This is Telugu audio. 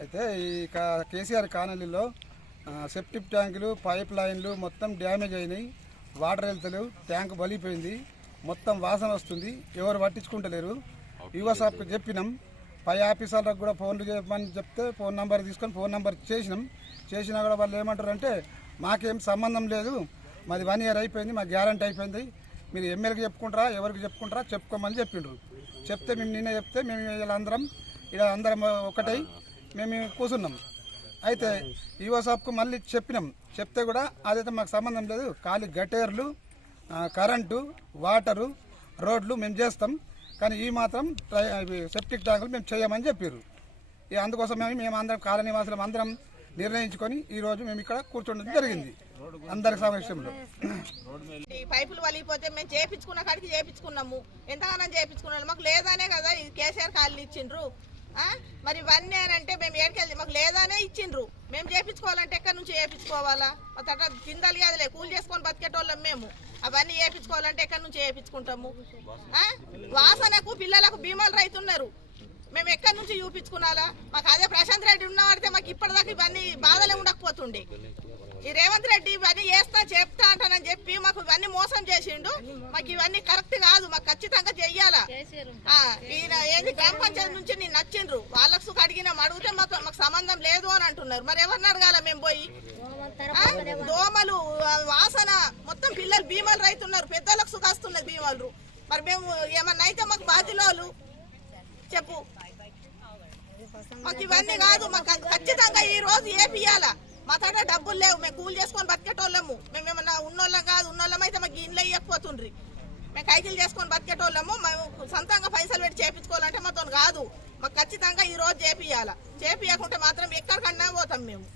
అయితే ఈ కేసీఆర్ కాలనీలో సెప్టిక్ ట్యాంకులు పైప్ లైన్లు మొత్తం డ్యామేజ్ అయినాయి. వాటర్ వెళ్తలేవు, ట్యాంక్ బలిపోయింది, మొత్తం వాసన వస్తుంది. ఎవరు పట్టించుకుంటలేరు. యువసాప్కి చెప్పినాం, పై ఆఫీసర్లకు కూడా ఫోన్లు చేయమని చెప్తే ఫోన్ నెంబర్ తీసుకొని ఫోన్ నెంబర్ చేసినా కూడా వాళ్ళు ఏమంటారు అంటే మాకేం సంబంధం లేదు, మాది 1 year అయిపోయింది, మాకు గ్యారంటీ అయిపోయింది, మీరు ఎమ్మెల్యేకి చెప్పుకుంటారా ఎవరికి చెప్పుకుంటారా చెప్పుకోమని చెప్పిండ్రు. చెప్తే మేము నిన్న చెప్తే మేము ఇలా అందరం ఒకటై మేము కూర్చున్నాం. అయితే యువసాప్కు మళ్ళీ చెప్తే కూడా అదైతే మాకు సంబంధం లేదు, ఖాళీ గటేర్లు, కరెంటు, వాటరు, రోడ్లు మేము చేస్తాం, కానీ ఈ మాత్రం సెప్టిక్ ట్యాంకులు మేము చేయమని చెప్పారు. అందుకోసం మేము అందరం కాలనీ వాసులం అందరం నిర్ణయించుకొని ఈరోజు మేము ఇక్కడ కూర్చోవడం జరిగింది అందరి సమక్షంలో. ఈ పైపులు వలిగిపోతే మేము చేయించుకున్న కాడికి చేయించుకున్నాము, ఎంతగానో చేయించుకున్నాము, మాకు లేదనే కదా ఈ కేసీఆర్ కాళ్ళు ఇచ్చిండ్రు. మరి ఇవన్నీ అంటే మేము ఏడికెళ్ళి మాకు లేదానే ఇచ్చిండ్రు, మేము చేయించుకోవాలంటే ఎక్కడి నుంచి చేయించుకోవాలా? అట్లా తిందలి అదిలే కూలి చేసుకొని బతికేటోళ్ళం మేము, అవన్నీ చేయించుకోవాలంటే ఎక్కడి నుంచి చేయించుకుంటాము? వాసనకు పిల్లలకు బీమాలు రైతున్నారు, మేము ఎక్కడి నుంచి చూపించుకున్నాలా? మాకు అదే ప్రశాంత్ రెడ్డి ఉన్నవాడితే మాకు ఇప్పటిదాకా ఇవన్నీ బాధలే ఉండకపోతుండే. ఈ రేవంత్ రెడ్డి ఇవన్నీ చెప్తా అంటానని చెప్పి మాకు ఇవన్నీ మోసం చేసిండు. మాకు ఇవన్నీ కరెక్ట్ కాదు, మాకు ఖచ్చితంగా చెయ్యాలా. ఈయన ఏంది గ్రామ పంచాయతీ నుంచి నేను నచ్చిండ్రు, వాళ్ళకు అడిగితే మాకు సంబంధం లేదు అని అంటున్నారు. మరి ఎవరిని అడగాల మేము పోయి? దోమలు, వాసన, మొత్తం పిల్లలు బీమాలు రైతున్నారు, పెద్దలకు సుఖాస్తున్నది బీమాలు. మరి మేము ఏమన్నా అయితే మాకు బాధ్యులు చెప్పు. మాకు ఇవన్నీ కాదు, మాకు ఖచ్చితంగా ఈ రోజు ఏపియాలా. మా తట డబ్బులు లేవు, మేము కూలి చేసుకొని బతికేటోళ్ళము, మేము ఏమన్నా ఉన్నోళ్ళం కాదు, ఉన్నోళ్ళం అయితే మాకు ఇంట్లో ఇవ్వకపోతుండ్రి, మేము కైకిలు చేసుకొని బతికేటోళ్ళము. మేము సొంతంగా పైసలు పెట్టి చేయించుకోవాలంటే మాతో కాదు, మాకు ఖచ్చితంగా ఈ రోజు చేపియాలా. చేపియకుంటే మాత్రం ఎక్కడికన్నా పోతాం మేము.